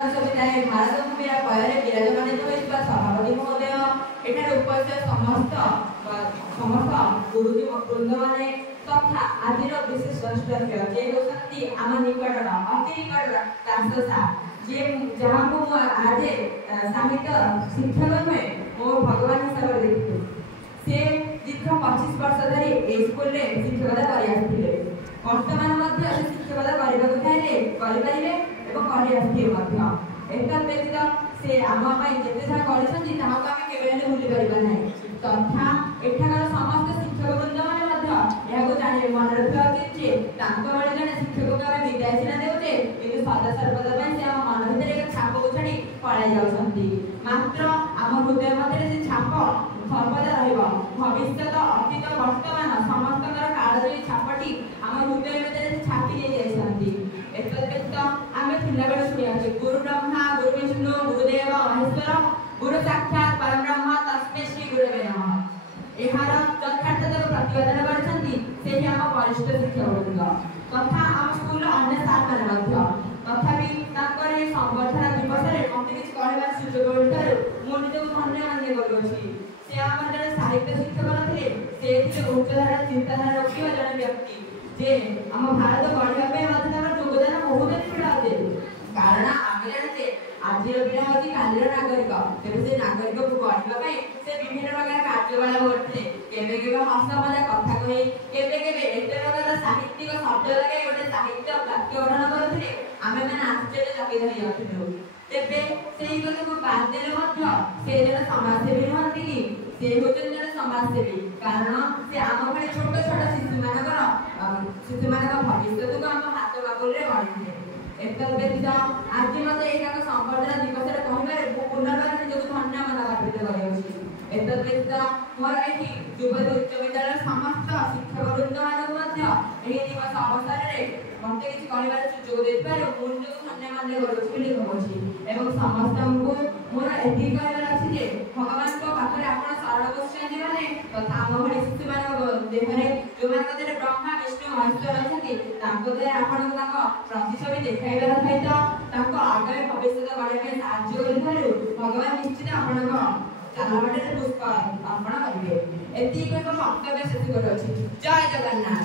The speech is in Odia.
भारत भूमिर पୟରେ विराजमानित होइଥିବା ସଭାପତି ମହୋଦୟ, ଏଠାରେ ଉପସ୍ଥିତ ସମସ୍ତ ଗୁରୁଜୀ ବୃନ୍ଦମାନେ ତଥା ଆଜିର ବିଶେଷ ଦ୍ରଷ୍ଟବ୍ୟ ଯେ ହେଉଛନ୍ତି ଆମ ନିକଟର ଅତି ନିକଟର ଦାସସା, ଯେ ଯାହାକୁ ମୁଁ ଆଜି ସାହିତ୍ୟ ଶିକ୍ଷକ ନୁହେଁ, ମୋ ଭଗବାନ ହିସାବରେ ଦେଖିଛୁ। ସେ ଦୀର୍ଘ 25 ବର୍ଷ ଧରି ଏ ସ୍କୁଲରେ ଶିକ୍ଷକତା କରି ଆସିଥିଲେ। ବର୍ତ୍ତମାନ ମଧ୍ୟ ସେ ଶିକ୍ଷକତା କରିବାକୁ ଚାହିଁଲେ କରିପାରିବେ ଏବଂ କରି ଆସିଥିବେ ମଧ୍ୟ। ଏତଦ୍ ବ୍ୟତୀତ ସେ ଆମ ପାଇଁ ଯେତେ ଯାହା କରିଛନ୍ତି ତାହାକୁ ଆମେ କେବେ ହେଲେ ଭୁଲି ପାରିବା ନାହିଁ। ତଥା ଏଠାକାର ସମସ୍ତ ଶିକ୍ଷକ ବୃନ୍ଦମାନେ ମଧ୍ୟ ଏହାକୁ ଜାଣିବେ, ମନେ ରଖିବା ଉଚିତ ଯେ ତାଙ୍କ ଭଳି ଜଣେ ଶିକ୍ଷକକୁ ଆମେ ବିଦାୟ ସିନା ଦେଉଛେ, କିନ୍ତୁ ସଦା ସର୍ବଦା ପାଇଁ ସେ ଆମ ମନ ଭିତରେ ଏକ ଛାପକୁ ଛାଡ଼ି ପଳାଇ ଯାଉଛନ୍ତି। ମାତ୍ର ଆମ ହୃଦୟ ମଧ୍ୟରେ ସେ ଛାପ ସର୍ବଦା ରହିବ। ଭବିଷ୍ୟତ, ଅତୀତ, ବର୍ତ୍ତମାନ ସମସ୍ତଙ୍କର କାଳଜୟୀ ଛାପଟି ଆମ ହୃଦୟ ଭିତରେ ସେ ଛାପି ଦେଇ ଯାଇଛନ୍ତି। ଏତଦ୍ ବ୍ୟତୀତ ଆମେ ପିଲାବେଳେ ଶୁଣି ଆସୁଛେ ଗୁରୁ ବ୍ରହ୍ମା ଗୁରୁ ବିଷ୍ଣୁ ଗୁରୁଦେବ ମହେଶ୍ୱର ଗୁରୁ ସାକ୍ଷାତ ପରବ୍ରହ୍ମ ତସ୍ମୈ ଶ୍ରୀ ଗୁରବେ ନମଃ। ଏହାର ଯଥାର୍ଥତାକୁ ପ୍ରତିପାଦନ କରିଛନ୍ତି ସେହି ଆମ ବରିଷ୍ଠ ଶିକ୍ଷକବୃନ୍ଦ ତଥା ଆମ ସ୍କୁଲର ଅନ୍ୟ ସାର୍ମାନେ ମଧ୍ୟ। ତଥାପି ତାଙ୍କର ଏହି ସମ୍ବର୍ଦ୍ଧନା ଦିବସରେ ମୋତେ କିଛି କହିବାର ସୁଯୋଗ ମିଳିଥିବାରୁ ମୁଁ ନିଜକୁ ଧନ୍ୟ ମନେ କରୁଅଛି। ସେ ଆମର ଜଣେ ସାହିତ୍ୟ ଶିକ୍ଷକ ନଥିଲେ, ସେ ଥିଲେ ଉଚ୍ଚଧାରା ଚିନ୍ତାଧାରା ରଖିଥିବା ଜଣେ ବ୍ୟକ୍ତି, ଯେ ଆମ ଭାରତ ଗଢ଼ିବା ପାଇଁ ମଧ୍ୟ ତାଙ୍କର ଯୋଗଦାନ ବହୁତ ନିବିଡ଼ ଅଟେ। କାରଣ ଆମେ ଜାଣିଛେ ଆଜିର ପିଲା ହେଉଛି କାଲିର ନାଗରିକ, ତେଣୁ ସେ ନାଗରିକକୁ ଗଢ଼ିବା ପାଇଁ ସେ ବିଭିନ୍ନ ପ୍ରକାର କାର୍ଯ୍ୟକଳାପ କରିଥିଲେ। କେବେ କେବେ ହସ ମଜା କଥା କହି, କେବେ କେବେ ଏତେ ପ୍ରକାର ସାହିତ୍ୟିକ ଶବ୍ଦ ଲଗାଇ ଗୋଟେ ସାହିତ୍ୟ ବାକ୍ୟ ଗଠନ କରୁଥିଲେ, ଆମେମାନେ ଆଶ୍ଚର୍ଯ୍ୟଚକିତ ହୋଇଯାଉଥିଲୁ। ତେବେ ସେହି କଥାକୁ ବାଦ ଦେଲେ ମଧ୍ୟ ସେ ଜଣେ ସମାଜସେବୀ ନୁହନ୍ତି କି? ସେ ହେଉଛନ୍ତି ଜଣେ ସମାଜସେବୀ, କାରଣ ସେ ଆମ ଭଳି ଛୋଟ ଛୋଟ ଶିଶୁମାନଙ୍କ ଭବିଷ୍ୟତକୁ ଆମ ହାତ ବାବୁରେ ଗଢ଼ିଥିଲେ। ଏତଦ୍ ବ୍ୟତୀତ ଆଜି ମୋତେ ଏହି ତାଙ୍କ ସମ୍ବର୍ଦ୍ଧନା ଦିବସରେ କହିବାରେ ପୁନର୍ବାର ନିଜକୁ ଧନ୍ୟ ମନୋଭାବିତ କରିଅଛି। ଏତଦ୍ ବ୍ୟତୀତ ମୋର ଏଠି ଯୁବତୀ ଉଚ୍ଚ ବିଦ୍ୟାଳୟର ସମସ୍ତ ଶିକ୍ଷକବୃନ୍ଦମାନଙ୍କୁ ମଧ୍ୟ ଏହି ଦିବସ ଅବସରରେ ମୋତେ କିଛି କହିବାର ସୁଯୋଗ ଦେଇଥିବାରୁ ମୁଁ ନିଜକୁ ଧନ୍ୟ ମନେ କରୁଛି ବୋଲି କହୁଛି। ଏବଂ ସମସ୍ତଙ୍କୁ ମୋର ଏତିକି କହିବାର ଅଛି ଯେ ଭଗବାନଙ୍କ ପାଖରେ ଆପଣ ଶରଣ ବସିଛନ୍ତି ମାନେ ତଥା ଆମ ଭଳି ଶିଶୁମାନଙ୍କ ଦେହରେ ଯେଉଁମାନଙ୍କ ଦେହରେ ବ୍ରହ୍ମା ବିଷ୍ଣୁ ମହେଶ୍ୱର ରହିଛନ୍ତି, ତାଙ୍କ ଦେହରେ ଆପଣଙ୍କୁ ତାଙ୍କ ପ୍ରତିଛବି ଦେଖାଇବାର ସହିତ ତାଙ୍କ ଆଗାମୀ ଭବିଷ୍ୟତ ଗଢ଼ିବା ପାଇଁ ସାହାଯ୍ୟ କରିଥିବାରୁ ଭଗବାନ ନିଶ୍ଚିତ ଆପଣଙ୍କ ଚାଲବାଟରେ ପୁଷ୍ପ ଅର୍ପଣ କରିବେ। ଏତିକି ଏକ ବକ୍ତବ୍ୟ ଶେଷ କରୁଅଛି। ଜୟ ଜଗନ୍ନାଥ।